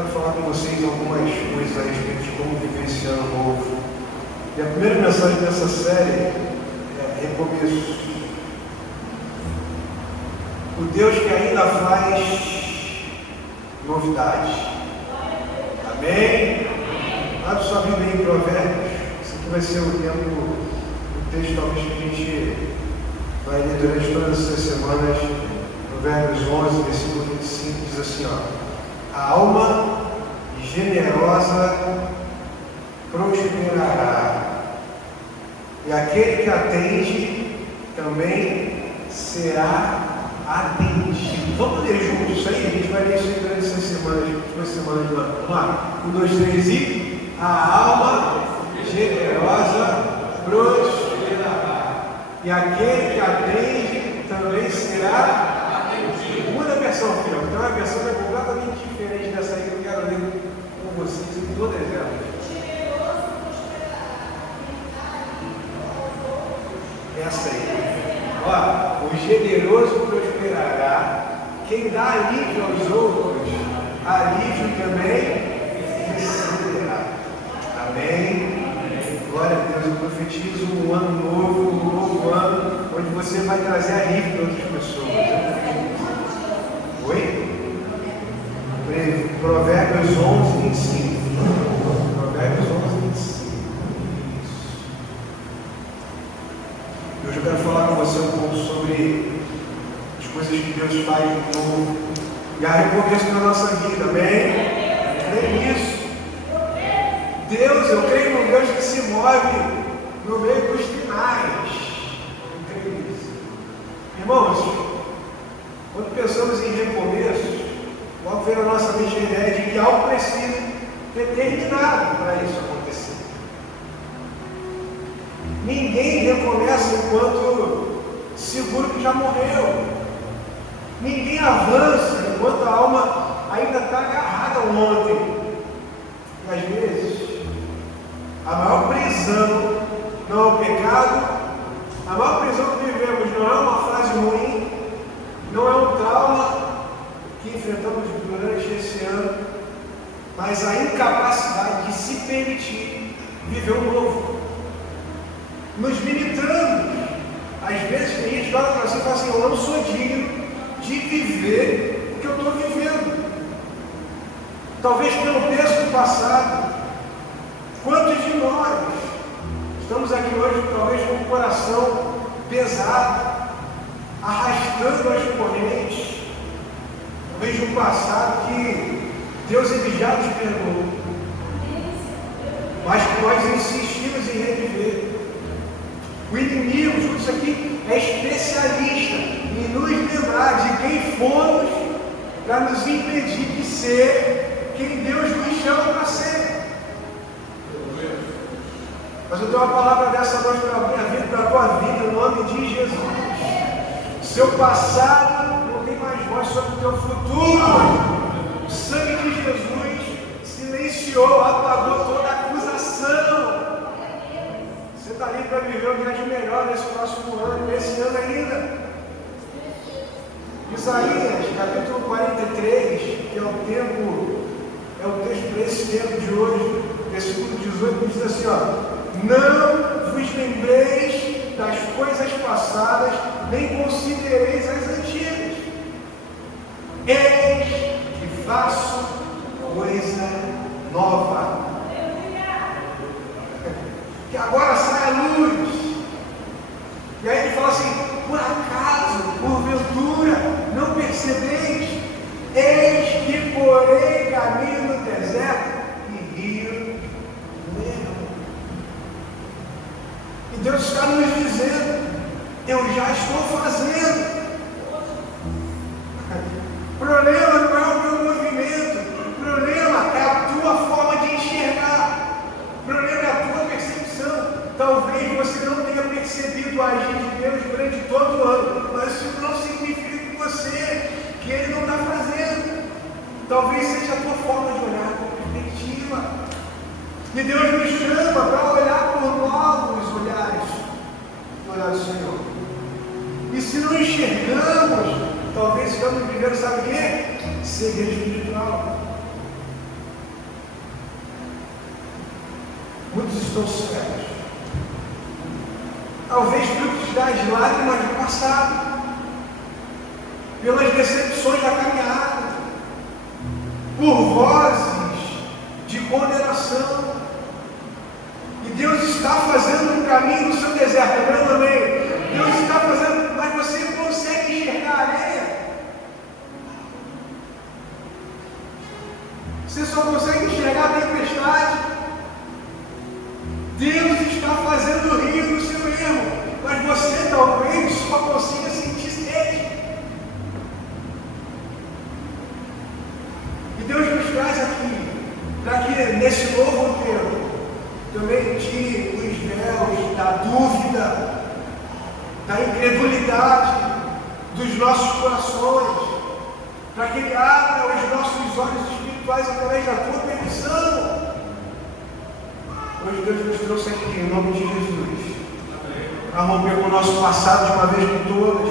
quero falar com vocês algumas coisas a respeito de como viver esse ano novo. E a primeira mensagem dessa série é recomeço. O Deus que ainda faz novidades. Amém? Abre sua Bíblia em Provérbios. Esse aqui vai ser o texto talvez que a gente vai ler durante todas essas semanas. Provérbios 11, versículo 25, diz assim, a alma generosa prosperará, e aquele que atende também será atendido. Vamos ler juntos isso aí? A gente vai ler isso aí durante essas semanas, duas semanas do ano. Vamos lá? 1, 2, 3 e... A alma generosa prosperará, e aquele que atende também será atendido. Muda a versão, filho. Então a versão é completamente diferente dessa aí que eu quero ler com vocês em todas elas. Essa aí. O generoso prosperará. Quem dá alívio aos outros, alívio também receberá. Amém? Glória a Deus. Eu profetizo um ano novo, um novo ano, onde você vai trazer alívio para outras pessoas. Oi? Provérbios 11, 25. Provérbios 11, 25. Hoje eu quero falar com você um pouco sobre as coisas que Deus faz de novo e a recomeço na nossa vida, amém? Creio nisso. Deus, eu creio num Deus que se move no meio dos finais. Eu creio nisso. Irmãos, quando pensamos em recomeço, logo vem na nossa mente a ideia de que algo precisa ter terminado para isso acontecer. Ninguém recomeça enquanto seguro que já morreu. Ninguém avança enquanto a alma ainda está agarrada ao ontem. E às vezes, a maior prisão não é o pecado, a maior prisão que vivemos não é uma fase ruim, não é um trauma que enfrentamos durante esse ano, mas a incapacidade de se permitir viver o novo. Nos limitando. Às vezes tem gente que olha para você e fala assim, eu não sou digno de viver o que eu estou vivendo. Talvez pelo peso do passado. Quantos de nós estamos aqui hoje, talvez com o coração pesado, arrastando as correntes, talvez de um passado que Deus ele já nos perdoou, mas que nós insistimos em reviver. O inimigo, tudo isso aqui, é especialista em nos lembrar de quem fomos para nos impedir de ser quem Deus nos chama para ser. Mas eu tenho uma palavra dessa noite para a minha vida, para a tua vida, em nome de Jesus. Seu passado não tem mais voz sobre o teu futuro. O sangue de Jesus silenciou, apagou toda a acusação. Você está ali para viver um grande melhor nesse próximo ano, nesse ano ainda. Isaías, capítulo 43, que é o texto para esse tempo de hoje, versículo 18, diz assim, não vos lembreis das coisas passadas, nem considereis as antigas. Eis que faço coisa nova. Que agora sai a luz. E aí ele fala assim, por acaso, porventura, não percebeis? Eis que porei caminho no deserto e rio no erro. E Deus está nos dizendo, eu já estou fazendo. O problema não é o meu movimento, o problema é a tua forma de enxergar, o problema é a tua percepção. Talvez você não tenha percebido o agir de Deus durante todo o ano, mas isso não significa que Ele não está fazendo. Talvez seja a tua forma de olhar, a tua perspectiva. E Deus nos chama para olhar por novos olhares do olhar do Senhor. E se não enxergamos, talvez estamos vivendo, sabe o quê? Cegueira espiritual. Muitos estão cegos. Talvez frutos das lágrimas do passado, pelas decepções da caminhada, por vozes de condenação. E Deus está fazendo um caminho no seu deserto, amém? Deus está fazendo, mas você consegue enxergar a areia? Você só consegue enxergar a tempestade. Deus está fazendo o rio no seu erro, mas você talvez só consiga sentir sede. E Deus nos traz aqui, para que nesse novo tempo, também tire os véus da dúvida, da incredulidade dos nossos corações, para que Ele abra os nossos olhos espirituais através da tua permissão. Hoje Deus nos trouxe aqui, em nome de Jesus, para romper com o nosso passado de uma vez por todas,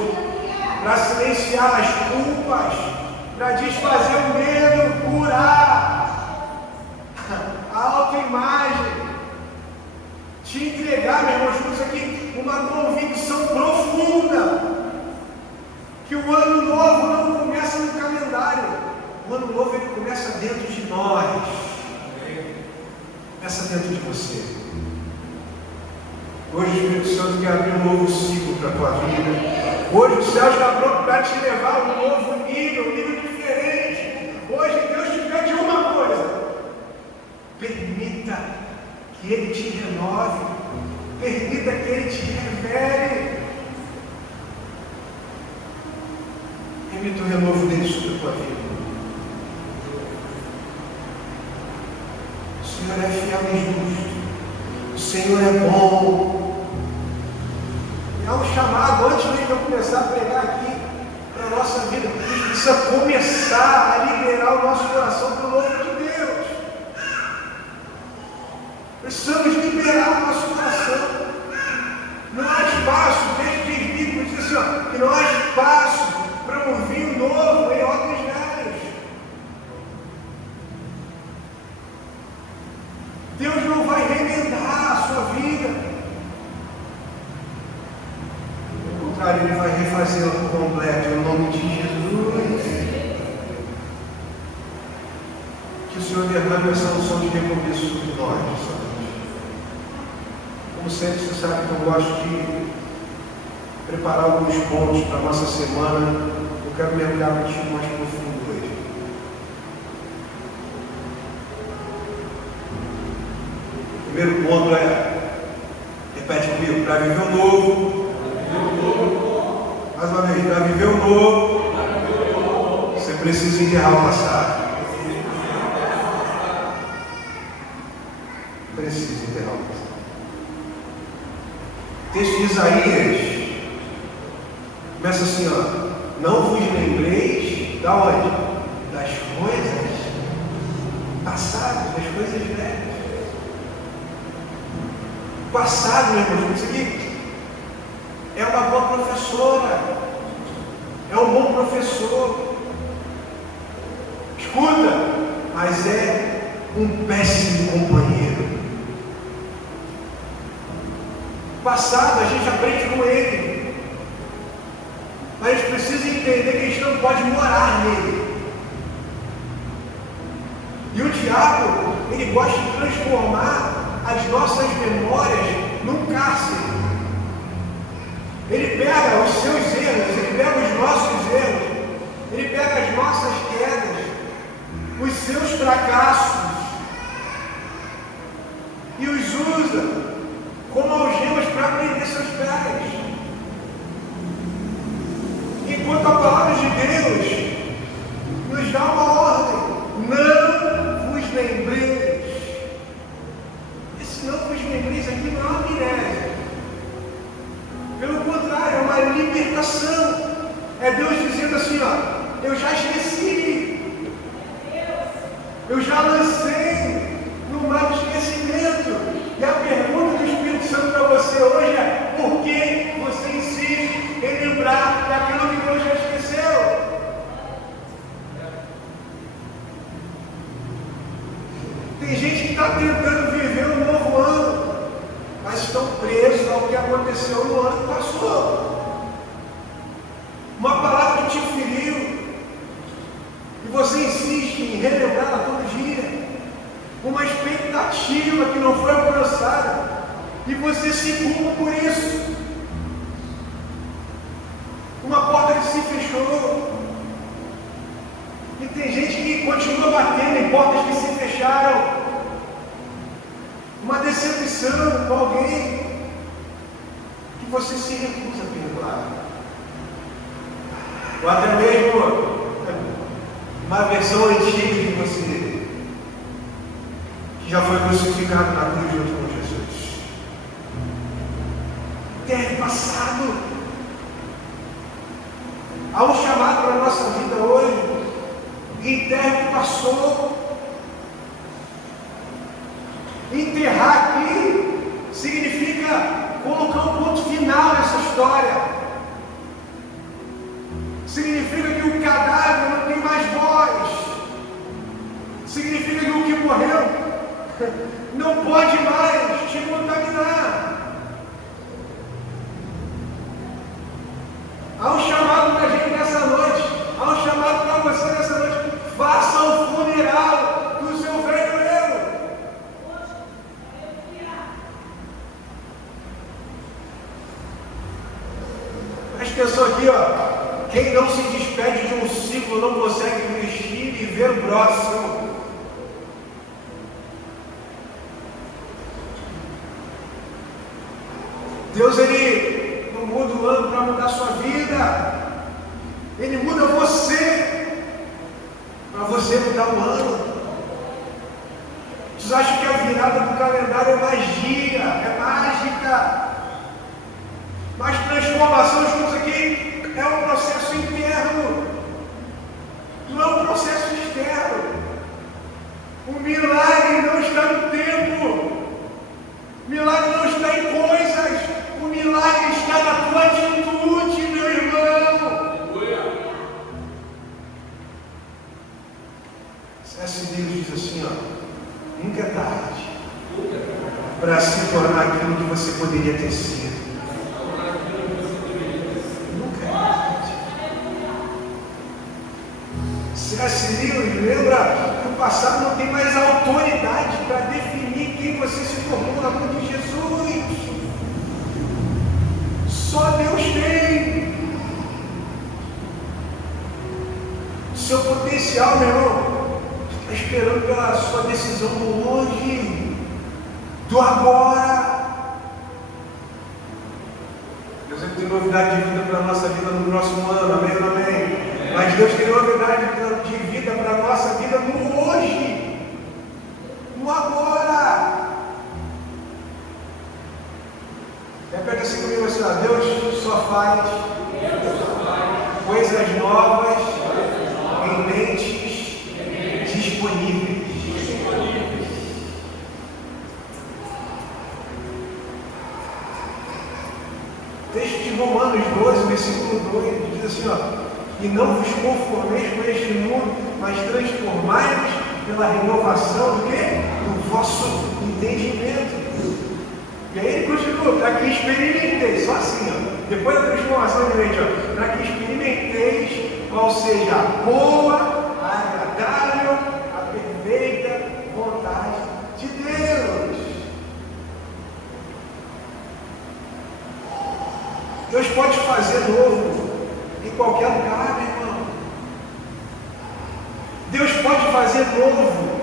para silenciar as culpas, para desfazer o medo, curar a autoimagem, te entregar, meu irmão, juntos aqui, uma convicção profunda, que o ano novo não começa no calendário, o ano novo ele começa dentro de nós, começa dentro de você. Hoje o Espírito Santo quer abrir um novo ciclo para a tua vida. Hoje o céu está pronto para te levar a um novo nível, um nível diferente. Hoje Deus te pede uma coisa: permita que Ele te renove, permita que Ele te revele. Permita o renovo dele sobre a tua vida. O Senhor é fiel e justo, o Senhor é bom. E há um chamado, antes de eu começar a pregar aqui para a nossa vida, a gente precisa começar a liberar o nosso coração para o novo de Deus. Precisamos liberar o nosso coração. Não há espaço, o texto bíblico diz assim, ó, que não há espaço para um vinho novo em odres velhos. Deus não vai remendar a sua vida. Pelo contrário, Ele vai refazê-la por completo, em nome de Jesus. Que o Senhor derrame essa unção de recomeço sobre nós. Como sempre, você sabe que eu gosto de preparar alguns pontos para a nossa semana. Eu quero mergulhar contigo mais profundo hoje. O primeiro ponto repete comigo, para viver o novo. Mais uma vez, para viver o novo, você precisa enterrar o passado. Precisa enterrar o passado. O texto de Isaías começa assim, ó. Não vos lembreis da onde? Das coisas passadas, das coisas velhas. Passado, meu irmão, isso aqui é uma boa professora, é um bom professor. Escuta, mas é um péssimo companheiro. Passado a gente aprende com ele, mas a gente precisa entender que a gente não pode morar nele. E o diabo, ele gosta de transformar as nossas memórias num cárcere. Ele pega os seus erros, ele pega os nossos erros, ele pega as nossas quedas, os seus fracassos, e os usa como algemas para prender seus pés. Enquanto a palavra de Deus nos dá uma ordem: não vos lembreis. Esse não vos lembreis aqui não é uma amnésia. Pelo contrário, é uma libertação. É Deus dizendo assim, ó, eu já esqueci. Eu já lancei no mar do esquecimento. E a pergunta do Espírito Santo para você hoje é: por que você insiste em lembrar daquilo que Deus já esqueceu? Tem gente que está tentando viver um novo ano estão presos ao que aconteceu no ano que passou. Uma palavra que te feriu, e você insiste em relembrá-la todo dia. Uma expectativa que não foi alcançada, e você se culpa por isso. Uma porta que se fechou. E tem gente que continua batendo em portas que se fecharam. Uma decepção com alguém que você se recusa a perdoar. Ou até mesmo uma versão antiga de você, que já foi crucificado na cruz junto com Jesus. Ter passado. Há um chamado para a nossa vida hoje. Enterre o que passou. Enterrar aqui significa colocar um ponto final nessa história. Significa que o cadáver não tem mais voz. Significa que o que morreu não pode mais te contaminar. Há um chamado para a gente nessa noite. Há um chamado para você nessa noite. Faça o funeral do seu velho eu. Presta atenção aqui, ó. Quem não se despede de um ciclo não consegue vestir e ver o próximo. Deus, Ele não muda o ano para mudar a sua vida. Ele muda você para você mudar o ano. Vocês acham que a virada do calendário é magia, é mágica? Mas transformação, escuta aqui, é um processo interno, não é um processo externo. O milagre não está no tempo, o milagre não está em coisas, o milagre está na tua atitude, meu irmão. C.S. Lewis diz assim, ó, nunca é tarde para se tornar aquilo que você poderia ter sido. Nunca é tarde. C.S. Lewis lembra que o passado não tem mais autoridade para definir quem você se tornou no amor de Jesus. Só Deus tem. Seu potencial, meu irmão, está esperando pela sua decisão do hoje, do agora. Deus tem novidade de vida para a nossa vida no próximo ano, amém ou amém? Mas Deus tem novidade de vida para a nossa vida no hoje, no agora. Repete assim comigo assim, ó, Deus só faz coisas novas em mentes disponíveis. Texto de Romanos 12, versículo 2, diz assim, ó, e não vos conformeis com este mundo, mas transformai-vos pela renovação do quê? Do vosso entendimento. E aí ele continua, para que experimenteis, só assim, ó, depois da transformação de mente, ó, para que experimenteis qual seja a boa, a agradável, a perfeita vontade de Deus. Deus pode fazer novo em qualquer lugar, meu irmão. Deus pode fazer novo.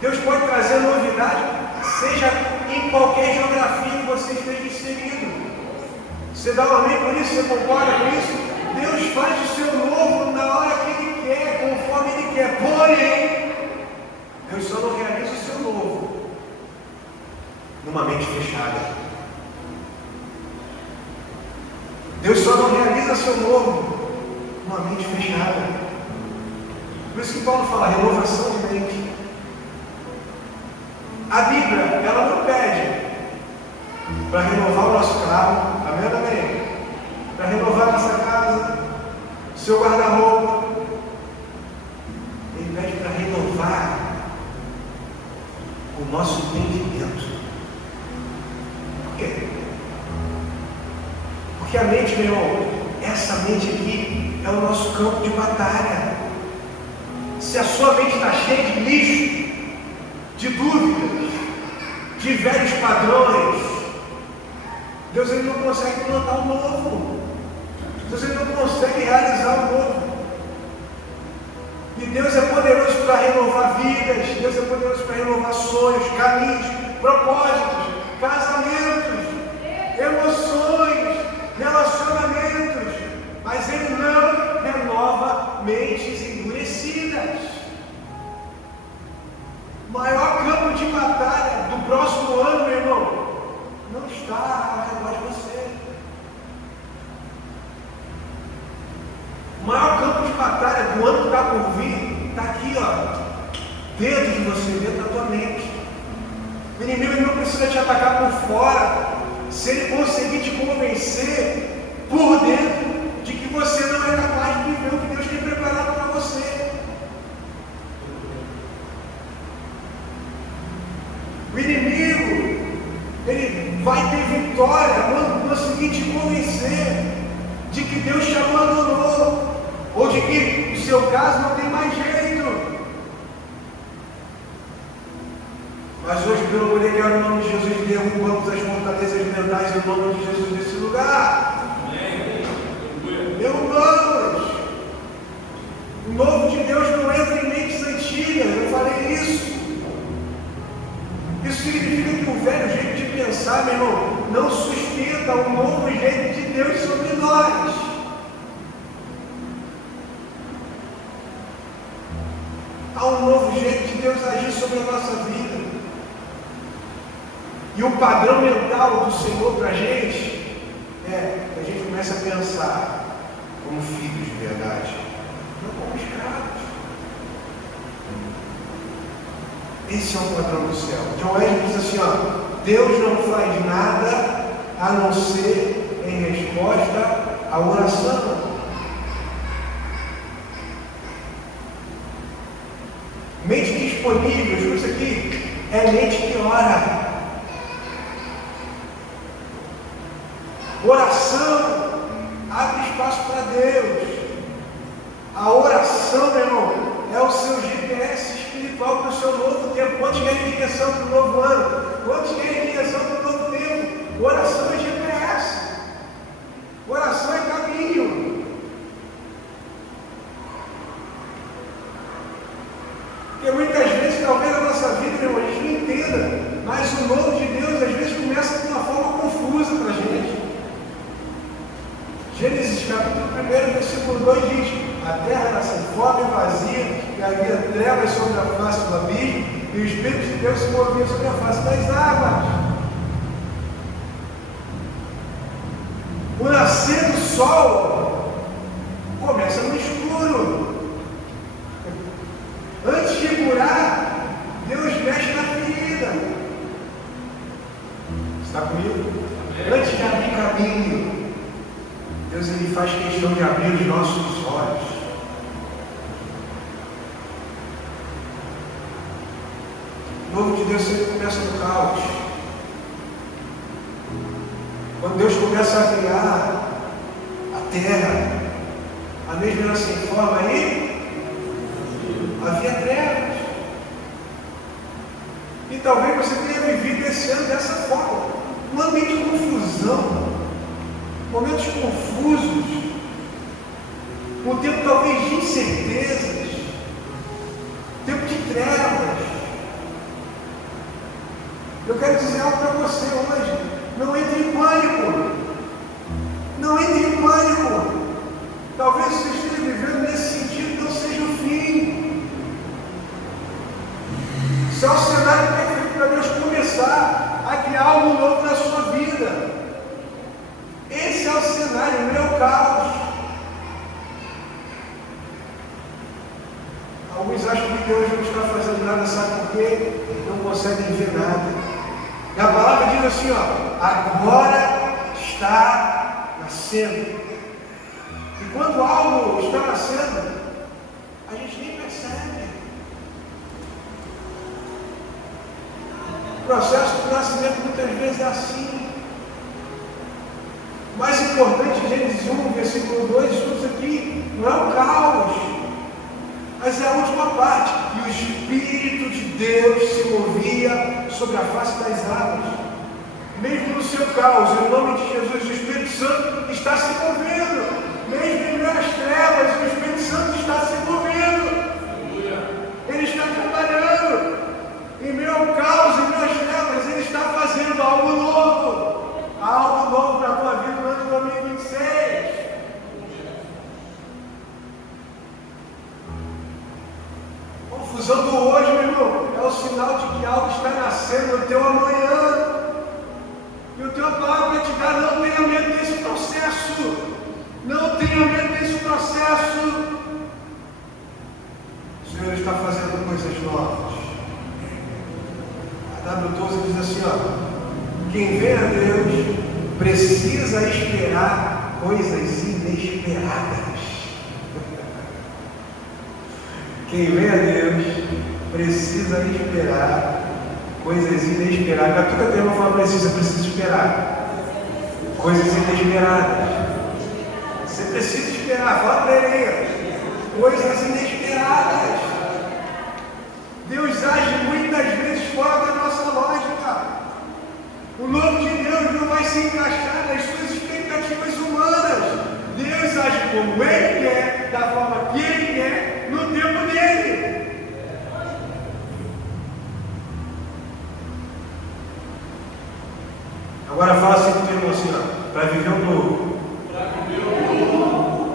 Deus pode trazer novidade, seja em qualquer geografia que você esteja inserido. Você dá um amém por isso? Você concorda com isso? Deus faz o seu novo na hora que Ele quer, conforme Ele quer. Porém, Deus só não realiza o seu novo numa mente fechada. Deus só não realiza seu novo numa mente fechada. Por isso que Paulo fala, renovação de mente. A Bíblia, ela não pede para renovar o nosso carro, amém ou amém? Para renovar a nossa casa, seu guarda-roupa. Ele pede para renovar o nosso entendimento. Porque a mente, meu irmão, essa mente aqui é o nosso campo de batalha. Se a sua mente está cheia de lixo, de dúvidas, de velhos padrões, Deus ele não consegue plantar o novo. Deus ele não consegue realizar o novo. E Deus é poderoso para renovar vidas. Deus é poderoso para renovar sonhos, caminhos, propósitos, casamentos, emoções, relacionamentos. Mas Ele não renova mentes endurecidas. O maior campo de batalha do próximo ano, meu irmão, não está ao redor de você. O maior campo de batalha do ano que está por vir está aqui, ó, dentro de você, dentro da tua mente. O inimigo não precisa te atacar por fora, se ele conseguir te convencer por dentro de que você não é capaz de viver o que Deus tem preparado para você. O inimigo, ele vai ter vitória quando conseguir te convencer de que Deus te abandonou, ou de que o seu caso não tem mais jeito. Mas hoje, pelo poder que é o nome de Jesus, derrubamos as fortalezas mentais em nome de Jesus nesse lugar. Derrubamos. O novo de Deus não entra em mentes antigas, eu falei isso. Isso significa que o velho jeito de pensar, meu irmão, não sustenta o novo jeito de Deus sobre nós. Há um novo jeito de Deus agir sobre a nossa vida. E o padrão mental do Senhor para a gente é que a gente começa a pensar como filhos de verdade, não como escravos. Esse é o padrão do céu. John Wesley diz assim, ó, Deus não faz nada a não ser em resposta à oração. Mente disponível, isso aqui é mente que ora. Oração abre espaço para Deus. A oração, meu irmão, é o seu GPS espiritual para o seu novo tempo. Quantos querem direção para o novo ano? Quantos querem direção para o novo tempo? Oração é GPS. Oração é caminho. Porque muitas vezes, talvez na nossa vida, meu irmão, a gente não entenda, mas o novo de Deus às vezes começa de uma forma confusa para a gente. Gênesis capítulo 1, versículo 2 diz: a terra era sem forma e vazia, e havia trevas sobre a face do abismo, e o Espírito de Deus se movia sobre a face das águas. O nascer do sol começa no escuro. Antes de curar, Deus mexe na ferida. Está comigo? Antes de abrir caminho, Deus ele faz questão de abrir os nossos olhos. O novo de Deus sempre começa no caos. Quando Deus começa a criar a terra, a mesma era sem forma, aí havia trevas. E talvez você tenha vivido esse ano dessa forma, um ambiente de confusão, momentos confusos, um tempo talvez de incertezas, tempo de trevas. Eu quero dizer algo para você hoje: não entre em pânico, não entre em pânico. Talvez você esteja vivendo nesse sentido, não seja o fim. Isso é o cenário perfeito para Deus começar a criar algo novo na sua vida. Esse é o cenário, o meu caos. Alguns acham que Deus não está fazendo nada, sabe por quê? Não conseguem ver nada. E a palavra diz assim, ó, agora está nascendo. E quando algo está nascendo, a gente nem percebe. O processo do nascimento muitas vezes é assim. Mas importante, Gênesis 1, versículo 2, tudo isso aqui não é o caos, mas é a última parte. E o Espírito de Deus se movia sobre a face das águas. Mesmo no seu caos, em nome de Jesus, o Espírito Santo está se movendo. Mesmo em meio às trevas, o Espírito Santo está se movendo. Ele está trabalhando. Em meio ao caos, em meio às trevas, Ele está fazendo algo novo. Algo novo para a tua vida no ano de 2026. Confusão do hoje, meu irmão, é o sinal de que algo está nascendo no teu amanhã. E o teu palavra vai te dar: não tenha medo desse processo. Não tenha medo desse processo. O Senhor está fazendo coisas novas. A W12 diz assim, ó: quem vem a Deus precisa esperar coisas inesperadas. Quem vem a Deus precisa esperar coisas inesperadas. A tua tema fala precisa esperar coisas inesperadas. Você precisa esperar, fala para ele aí, coisas inesperadas. Deus age muitas vezes fora da nossa lógica. O novo de Deus não vai se encaixar nas suas expectativas humanas. Deus age como Ele quer, da forma que Ele quer, no tempo dele. Agora fala assim com o teu irmão assim, ó, para viver o novo.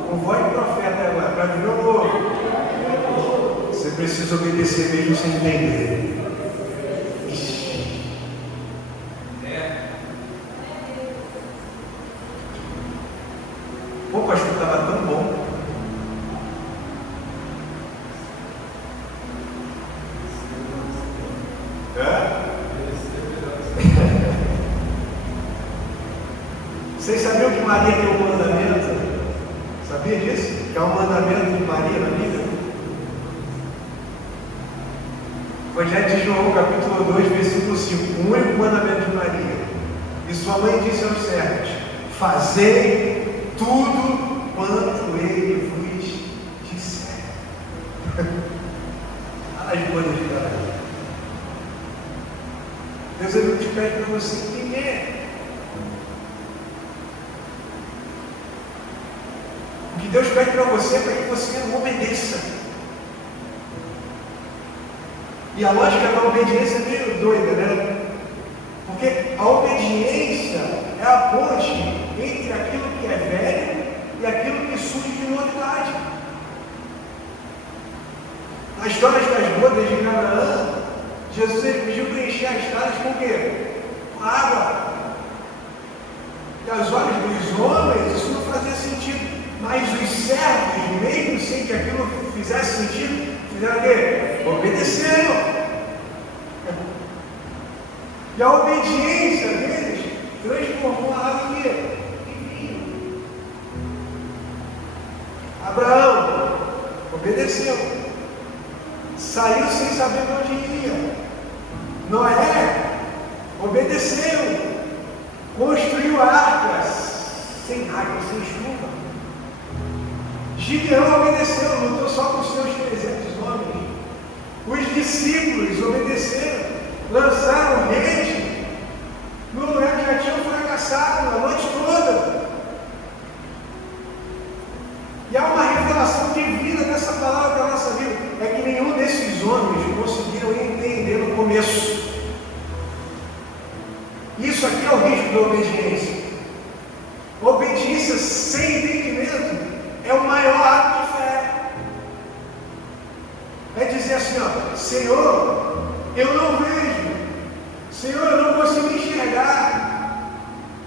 Com voz de profeta agora, para viver o novo. Você precisa obedecer mesmo sem entender. Pô, pastor, estava tão bom. Vocês sabiam que Maria tem um mandamento? Sabia disso? Que é um mandamento de Maria na Bíblia? Evangelho de João, capítulo 2, versículo 5. O único mandamento de Maria. E sua mãe disse aos servos: fazei tudo quanto ele vos disser. As bodas de cada um. Deus, ele não te pede para você entender. O que Deus pede para você é para que você obedeça. E a lógica da obediência é meio doida, né? Porque a obediência é a ponte entre aquilo que é velho e aquilo que surge de novidade. Na história das bodas de Canaã, Jesus ele pediu para encher as talhas com o quê? Com água. E aos olhos dos homens isso não fazia sentido. Mas os servos, mesmo sem que aquilo fizesse sentido, fizeram o quê? Obedeceram. E a obediência deles transformou a água em quê? Em vinho. Abraão obedeceu. Saiu sem saber para onde ia. Noé obedeceu. Construiu arcas sem água, sem chuva. Gideão obedeceu, lutou só com os seus 300 homens. Os discípulos obedeceram, lançaram rede no lugar que já tinham fracassado a noite toda. E há uma revelação divina dessa palavra para a nossa vida. É que nenhum desses homens conseguiram entender no começo. Isso aqui é o risco da obediência. Obediência sem entendimento é o maior ato de fé. É dizer assim, ó: Senhor, eu não vejo. Senhor, eu não consigo enxergar.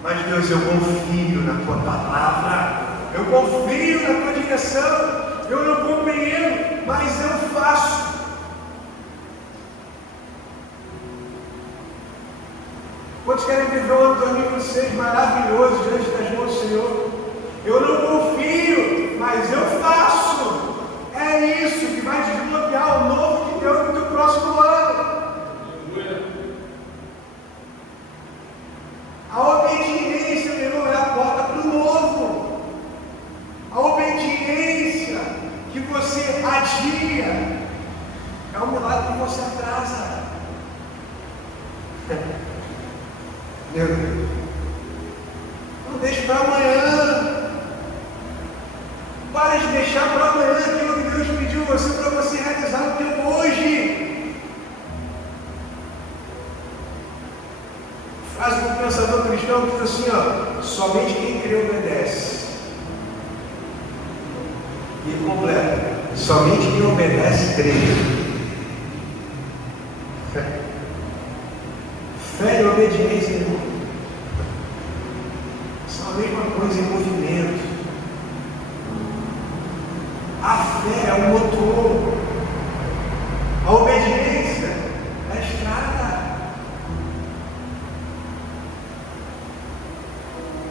Mas Deus, eu confio na tua palavra. Eu confio na tua direção. Eu não compreendo, mas eu faço. Quantos querem viver o ano 2026 maravilhoso diante das mãos do Senhor? Eu não confio, mas eu faço. É isso que vai desbloquear o novo de Deus no teu próximo ano. A obediência, meu irmão, é a porta para o novo. adia. É um milagre que você atrasa. Meu Deus. Não deixe para amanhã. Pare de deixar para amanhã aquilo que Deus pediu você para você realizar no teu hoje. Frase do pensador cristão diz assim, ó: somente quem crê obedece. E completa: somente quem obedece crê. Fé e obediência, irmão, são a mesma coisa em movimento. A fé é o motor, a obediência é a estrada.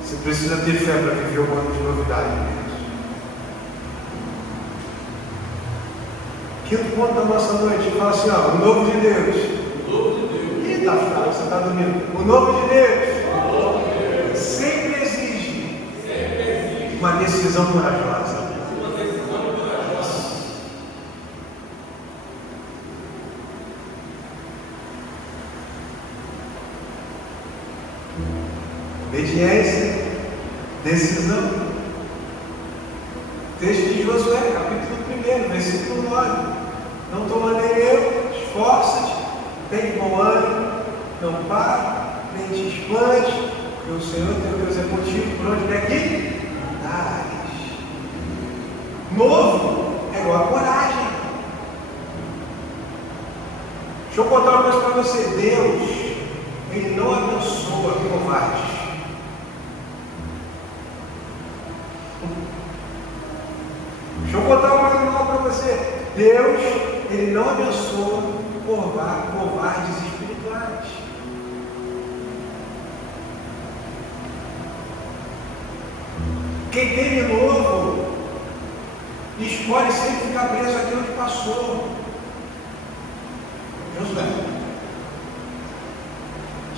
Você precisa ter fé para viver um ano de novidade, Deus. Quinto ponto da nossa noite, fala assim, ó: o novo de Deus. Eita, fraco, você está dormindo. O novo de Deus sempre exige uma decisão corajosa. Obediência, decisão. Texto de Josué, capítulo 1, versículo 9. Não te mandei eu, esforça-te, tem bom ânimo, não pare, nem te espante, porque o Senhor teu Deus é contigo por onde quer que andares. Novo é igual a coragem. Deixa eu contar uma coisa para você. Deus, Ele não abençoa covardes. Deixa eu contar uma coisa nova para você. Deus, Ele não abençoa covardes espirituais. Quem tem de novo escolhe sempre ficar preso àquilo que passou. Josué,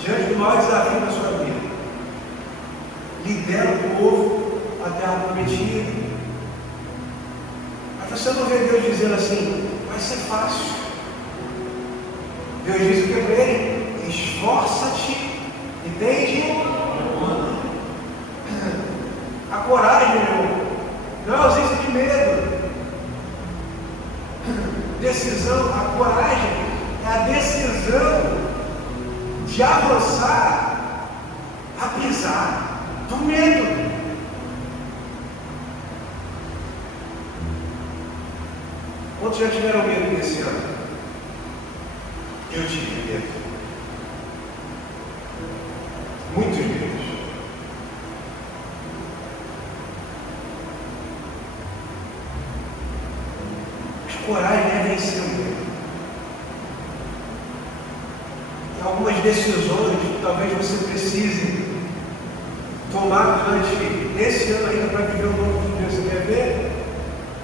diante do maior desafio da sua vida, lidera o povo à terra prometida. Mas você não vê Deus dizendo assim: vai ser fácil. Deus diz o que para ele? Esforça-te, entende? A coragem, meu irmão, não é ausência de medo. Decisão, a coragem é a decisão de avançar, apesar do medo. Quantos já tiveram medo nesse ano? Eu tive medo. Muitos medos. Mas coragem é vencer o medo. E algumas decisões que talvez você precise tomar durante esse ano ainda para viver o novo de Deus. Você quer ver?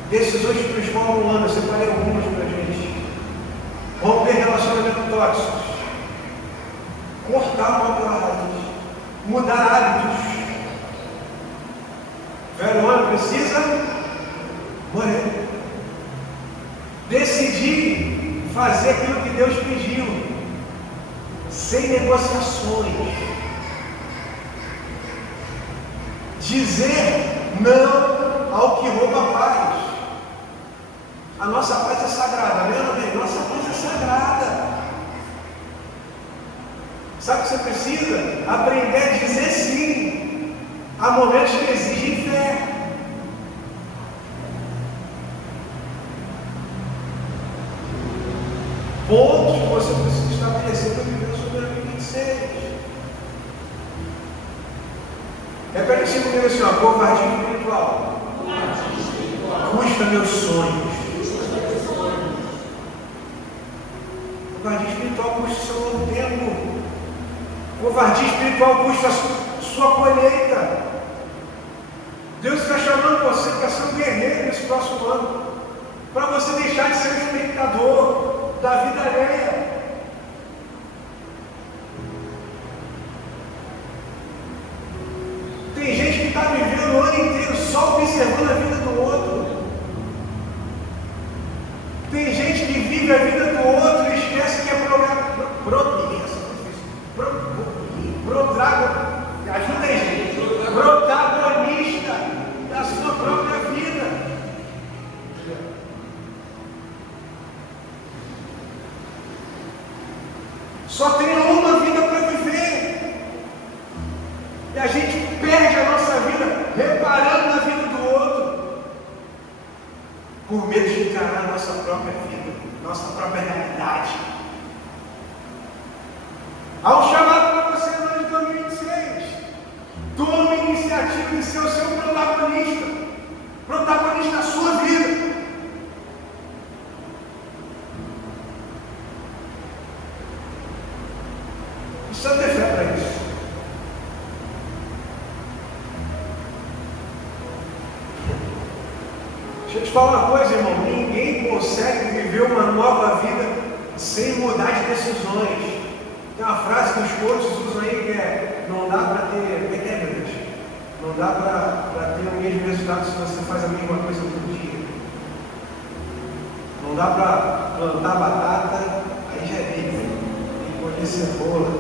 Decisões que transformam o ano. Eu separei algumas para a gente. Romper relacionamentos tóxicos, cortar mal pela raiz, mudar hábitos. Velho ano precisa morrer. Decidir fazer aquilo que Deus pediu, sem negociações. Dizer não ao que rouba a paz. A nossa paz é sagrada, amém? Nossa paz é sagrada. Sabe o que você precisa? Aprender a dizer sim a momentos que exigem fé. Pontos que você precisa estabelecer para viver sobre 2026. Repete assim comigo assim, ó: covardia espiritual. Custa meus sonhos. Covardia espiritual custa o seu novo tempo. Covardia espiritual custa a sua colheita. Deus está chamando você para ser um guerreiro nesse próximo ano, para você deixar de ser um espectador da vida alheia. Tem gente que está vivendo o ano inteiro só observando a vida do outro. vive a vida do outro e esquece que é ajuda aí, gente. Protagonista da sua própria vida. Só tem uma vida para viver. E a gente perde a nossa vida reparando na vida do outro, por medo de encarar a nossa própria vida, nossa própria realidade. Há um chamado para você no ano de 2026. Tome iniciativa de ser o seu protagonista da sua vida. Precisa ter fé para isso. Deixa eu te falar uma coisa, irmão. Ninguém consegue viver uma nova vida sem mudar de decisões. Tem uma frase que os coaches usam aí que é: não dá para ter metas, não dá para ter o mesmo resultado se você faz a mesma coisa todo dia. Não dá para plantar batata, aí já é vida. Tem que colher cebola.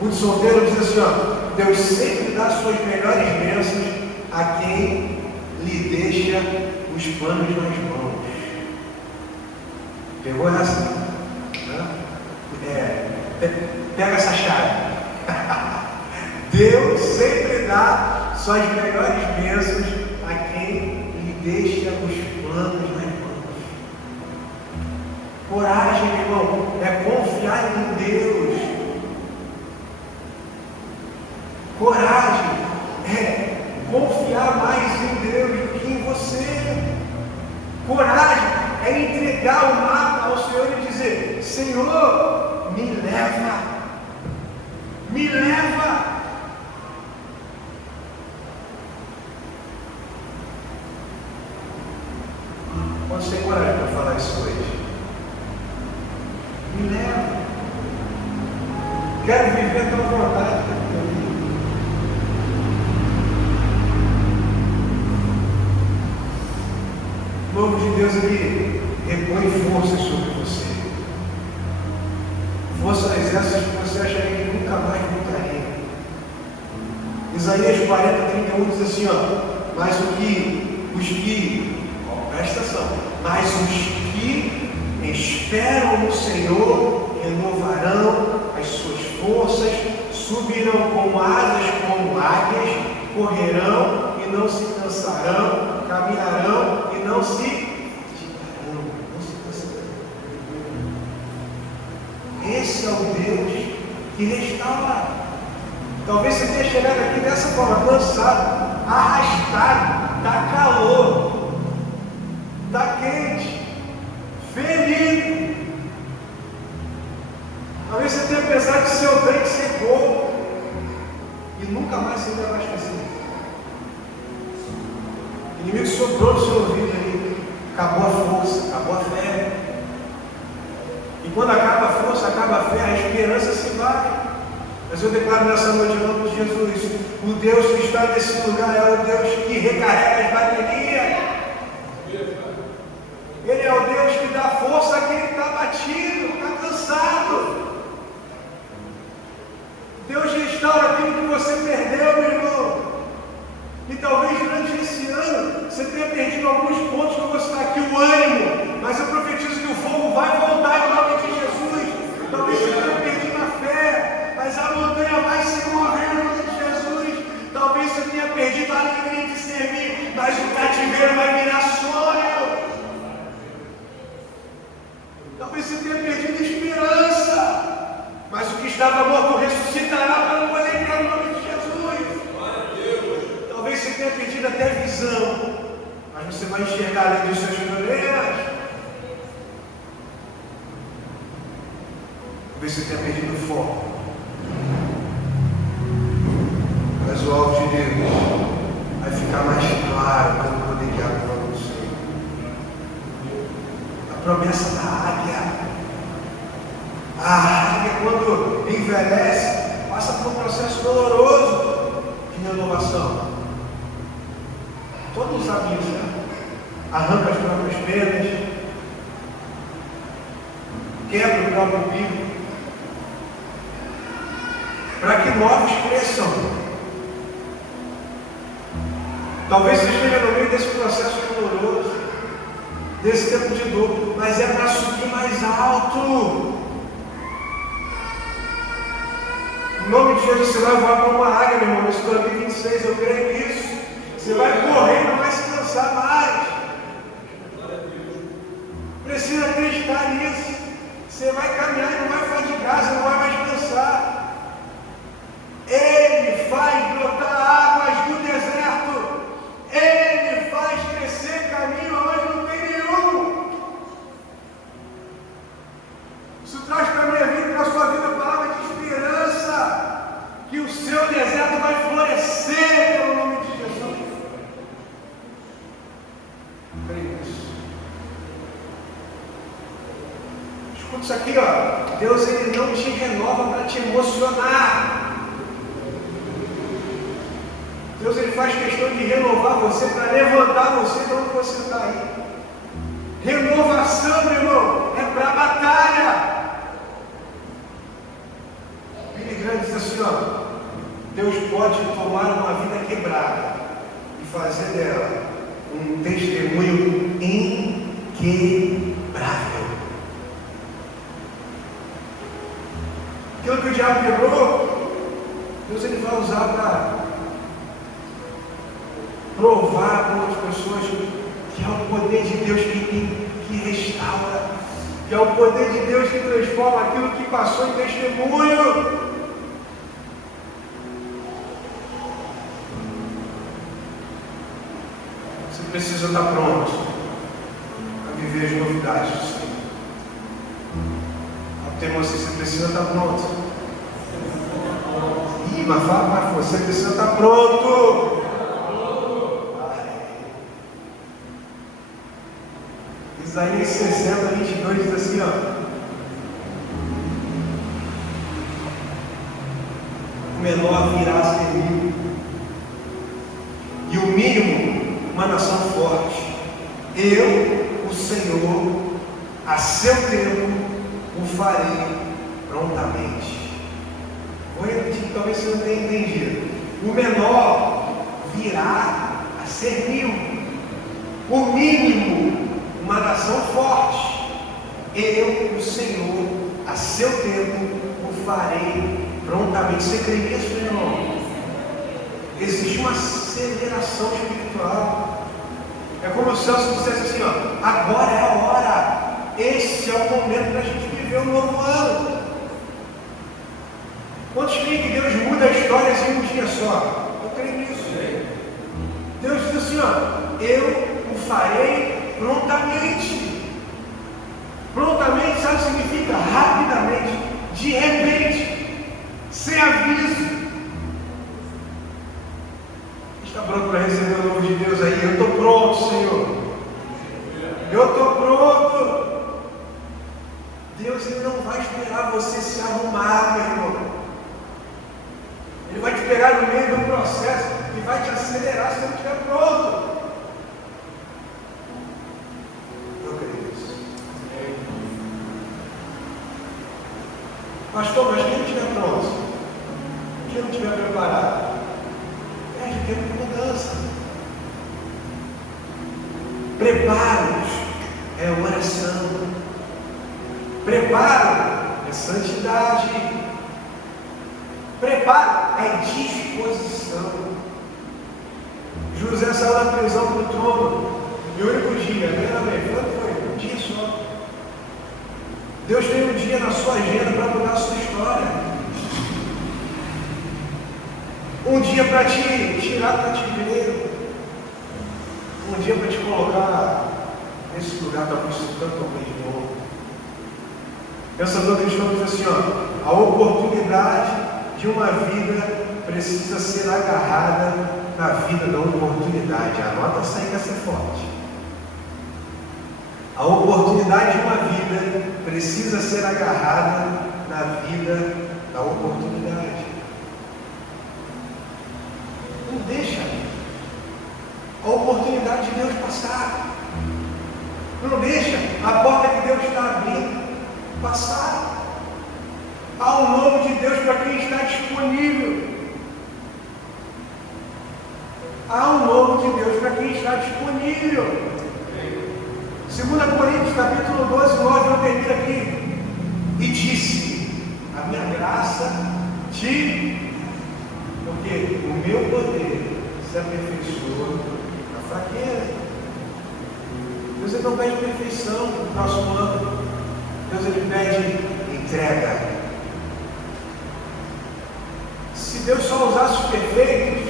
O solteiro diz assim: ó, Deus sempre dá suas melhores bênçãos a quem lhe deixa os planos nas mãos. Pegou essa? Pega essa chave. Deus sempre dá suas melhores bênçãos a quem lhe deixa os planos nas mãos. Coragem, meu irmão, é confiar em Deus. Coragem é confiar mais em Deus do que em você. Coragem é entregar o mapa ao Senhor e dizer: Senhor, me leva, me leva. Quantos têm coragem para falar isso hoje? Me leva. Quero viver a tua vontade. O novo de Deus, ele repõe força sobre você. Força exércitos que você acharia que nunca mais voltaria. Isaías 40:31 diz assim, ó: mas presta atenção, mas os que esperam no Senhor renovarão as suas forças, subirão com asas como águias, correrão e não se cansarão, caminharão e não se fatigarão. Esse é o Deus que restaura. Talvez você tenha chegado aqui dessa forma, cansado, arrastado, está calor, está quente, ferido. Talvez você tenha pensado que seu trem secou e nunca mais se vai abastecer. O inimigo soprou no seu ouvido aí, acabou a força, acabou a fé. E quando acaba a força, acaba a fé, a esperança se vai. Mas eu declaro nessa noite, em nome de Jesus, o Deus que está nesse lugar é o Deus que recarrega as baterias. Ele é o Deus que dá força a quem está batido, está cansado. Deus restaura aquilo que você perdeu, meu irmão. E talvez durante esse ano você tenha perdido alguns pontos que você está aqui, o ânimo. Mas eu profetizo que o fogo vai voltar em nome de Jesus. Talvez você tenha perdido a fé, mas a montanha vai se mover em nome de Jesus. Talvez você tenha perdido a alegria de servir, mas o cativeiro vai virar sonho. Talvez você tenha perdido a esperança, mas o que estava morto ressuscitará para não alegrar o nome de Jesus. Talvez você tenha perdido até visão, mas você vai enxergar além dos seus problemas. Talvez você tenha perdido o foco, mas o alvo de Deus vai ficar mais claro pelo poder que abre para você. A promessa da águia. A águia, quando envelhece, passa por um processo doloroso de renovação. Todos sabem isso, né? Arranca as próprias penas, ajudar o público, para que novos cresçam. Talvez você esteja no meio desse processo doloroso, desse tempo de dor, mas é para subir mais alto. Em nome de Jesus, você vai voar como uma águia, meu irmão, nesse 2026, eu creio nisso. Você vai correr, não vai se cansar mais. Precisa acreditar nisso. Você vai caminhar e não vai fadigar, você não vai mais cansar. Ele faz brotar águas do deserto. Ele faz crescer caminho onde não tem nenhum. Isso traz para a minha vida e para a sua vida a palavra de esperança, que o seu deserto vai florescer pelo nome de Jesus. Creio nisso. Escuta isso aqui, ó. Deus, ele não te renova para te emocionar. Deus, ele faz questão de renovar você, para levantar você de onde você está aí. Renovação, meu irmão, é para a batalha. Billy Graham diz assim, ó: Deus pode tomar uma vida quebrada e fazer dela um testemunho inquebrável. Aquilo que o diabo quebrou, Deus ele vai usar para provar para as pessoas que é o poder de Deus que restaura, que é o poder de Deus que transforma aquilo que passou em testemunho. Você precisa estar pronto a viver as novidades do Senhor. Você precisa estar pronto. Ih, mas fala, mas você precisa estar pronto. Isaías 60, 22 diz assim, ó: o menor virá a ser mil, e o mínimo uma nação forte. Eu, o Senhor, a seu tempo o farei prontamente. Vou repetir, talvez você não tenha entendido. O menor virá a ser mil, o mínimo uma nação forte. Eu, o Senhor, a seu tempo o farei prontamente. Você crê nisso, meu irmão? Existe uma aceleração espiritual. É como se o Celso dissesse assim, ó: agora é a hora. Esse é o momento da gente viver um novo ano. Quantos creem que Deus muda a história em um dia só? Eu creio nisso. Deus diz assim, ó: eu o farei prontamente. Prontamente, sabe o que significa? Rapidamente, de repente, sem aviso. Está pronto para receber o novo de Deus aí? Eu estou pronto, Senhor. Eu estou pronto. Deus, ele não vai esperar você se arrumar, meu irmão. Ele vai te pegar no meio do processo e vai te acelerar se você não estiver pronto. Eu creio nisso. Pastor, mas quem não estiver pronto, quem não estiver preparado, perde tempo de mudança. Preparo-os é oração. Preparo é santidade. Preparo é disposição. José saiu da prisão para o trono. E o único dia, quando foi? Um dia só. Deus tem um dia na sua agenda para mudar a sua história. Um dia para te tirar do cativeiro. Um dia para te colocar nesse lugar da você tanto bem de novo. Pensador cristão diz assim, ó: a oportunidade de uma vida precisa ser agarrada na vida da oportunidade. Anota isso aí que vai ser forte. A oportunidade de uma vida precisa ser agarrada na vida da oportunidade. Não deixa a oportunidade de Deus passar. Não deixa a porta que Deus está abrindo. passado. Há um novo de Deus para quem está disponível. Há um novo de Deus para quem está disponível. 2 Coríntios, capítulo 12, 9, eu termino aqui. E disse: a minha graça te... Porque o meu poder se aperfeiçoa na fraqueza. Deus ele não pede perfeição no próximo ano. Deus ele pede entrega. Se Deus só usasse os perfeitos,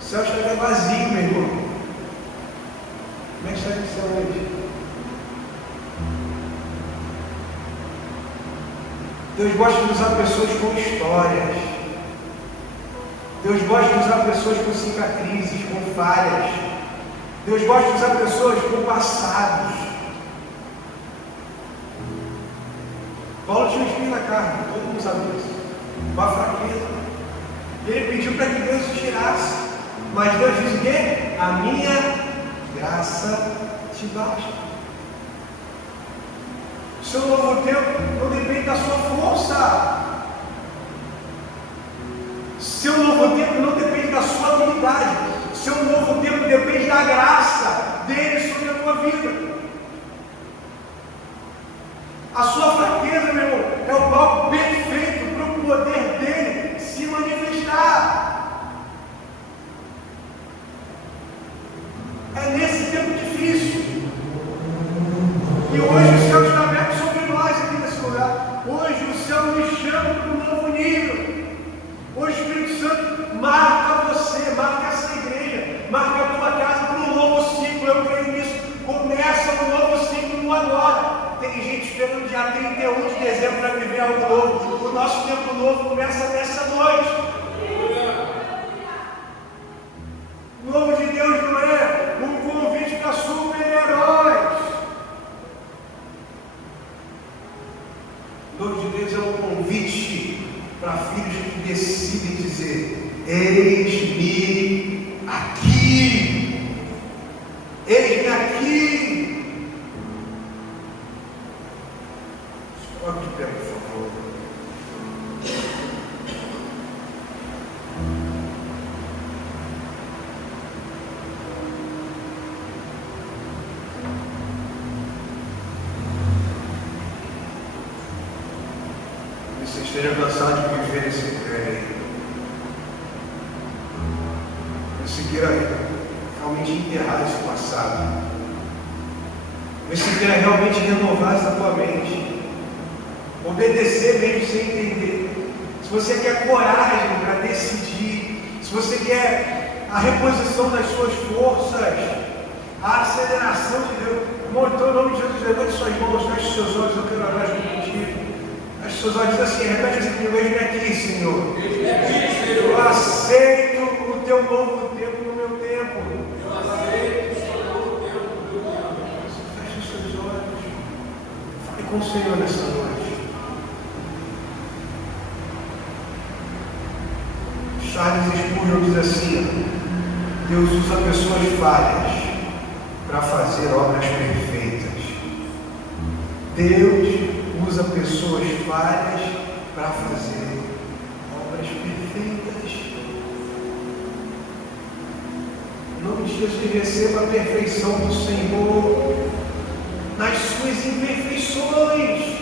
o céu estaria vazio, meu irmão. Como é que está o céu hoje? Deus gosta de usar pessoas com histórias. Deus gosta de usar pessoas com cicatrizes, com falhas. Deus gosta de usar pessoas com passados. Paulo tinha um espinho na carne, todo mundo sabe disso. Com a fraqueza. Ele pediu para que Deus o tirasse. Mas Deus diz o quê? A minha graça te basta. O seu novo tempo não depende da sua força. Seu novo tempo não depende da sua habilidade. Seu novo tempo depende da graça dele sobre a tua vida. A sua fraqueza, meu irmão, é o palco perfeito para o poder dele se manifestar. É nesse tempo difícil. E hoje o céu está aberto sobre nós aqui nesse lugar. Hoje o céu nos chama para um novo nível. Hoje o Espírito Santo marca você, marca essa igreja, marca a tua casa para um novo ciclo. Eu creio nisso. Começa um novo ciclo no agora. Tem gente esperando dia 31 de dezembro para viver algo novo. O nosso tempo novo começa nessa noite. O novo de Deus não é um convite para super-heróis. O novo de Deus é um convite para filhos que decidem dizer: eis-me aqui. Eis-me aqui. Coloque de pé, por favor. Você esteja cansado de viver esse trem. Você queira realmente enterrar esse passado. Você queira realmente renovar essa tua mente. Obedecer mesmo sem entender. Se você quer coragem para decidir, se você quer a reposição das suas forças, a aceleração de Deus, irmão, então, em nome de Jesus, levante suas mãos, feche seus olhos, eu quero orar junto contigo. Feche seus olhos, diz assim, repete assim comigo: eis-me aqui, Senhor. Eu aceito o teu novo tempo no meu tempo. Eu aceito o teu novo tempo no meu tempo. Feche os seus olhos. Fale com o Senhor nessa noite. Charles Spurgeon diz assim: Deus usa pessoas falhas para fazer obras perfeitas. Deus usa pessoas falhas para fazer obras perfeitas. Em nome de Jesus, receba a perfeição do Senhor nas suas imperfeições.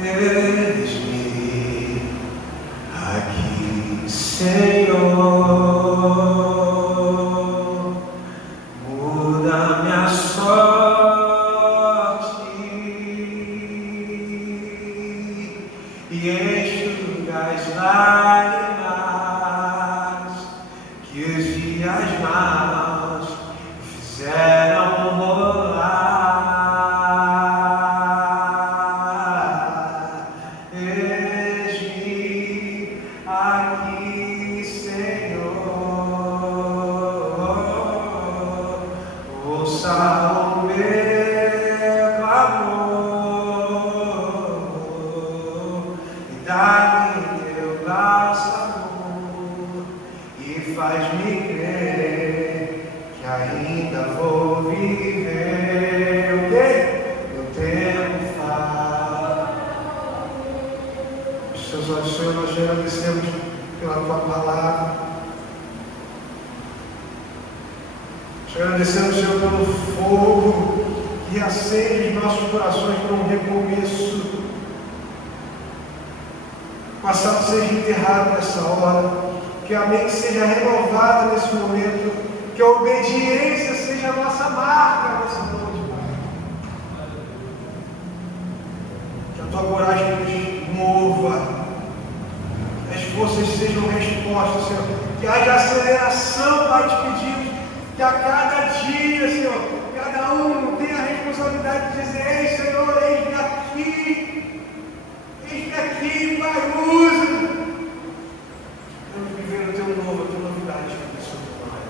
Eis-me aqui, Senhor. Muda minha sorte e enxuga as lágrimas que os dias maus fizeram rolar. Faz-me crer que ainda vou viver o quê? O tempo faz. Os seus olhos, Senhor, nós te agradecemos pela tua palavra. Te agradecemos, Senhor, pelo fogo que acende os nossos corações para um recomeço. O passado seja enterrado nessa hora, que a mente seja renovada nesse momento, que a obediência seja a nossa marca nessa noite, Pai. Que a tua coragem nos mova, que as forças sejam respostas, Senhor, que haja aceleração, Pai, te pedimos, que a cada dia, Senhor, cada um tenha a responsabilidade de dizer: ei, Senhor, eis-me aqui, Pai, usa-me. Vamos viver o teu novo, a tua novidade sobre nós.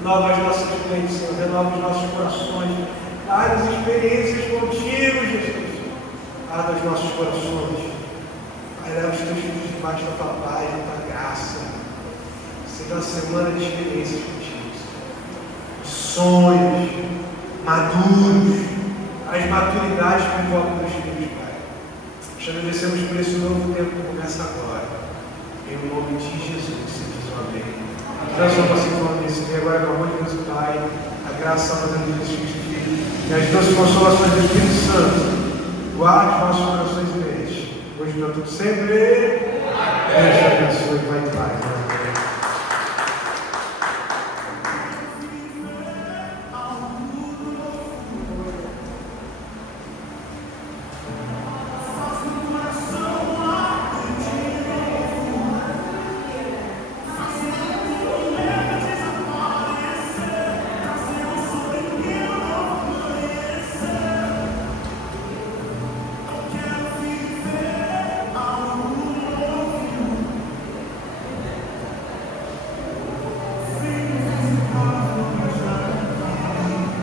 Renova as nossas mentes, Senhor, renova os nossos corações, dá as experiências contigo, Jesus. Arda os nossos corações. Pai, leva os teus filhos debaixo da tua paz, da tua graça. Seja uma semana de experiências contigo, Senhor. Sonhos maduros, as maturidades espiritual dos teus filhos, Pai. Te agradecemos por esse novo tempo que começa agora. Em nome de Jesus, se diz um amém. Nós vamos assim falando nesse dia agora, com o amor de Deus Pai, a graça salvadora de Jesus Cristo Filho, e as doces consolações do Espírito Santo. Guarde os nossos corações e mentes. Hoje para tudo sempre. Deus te abençoe, vai em paz.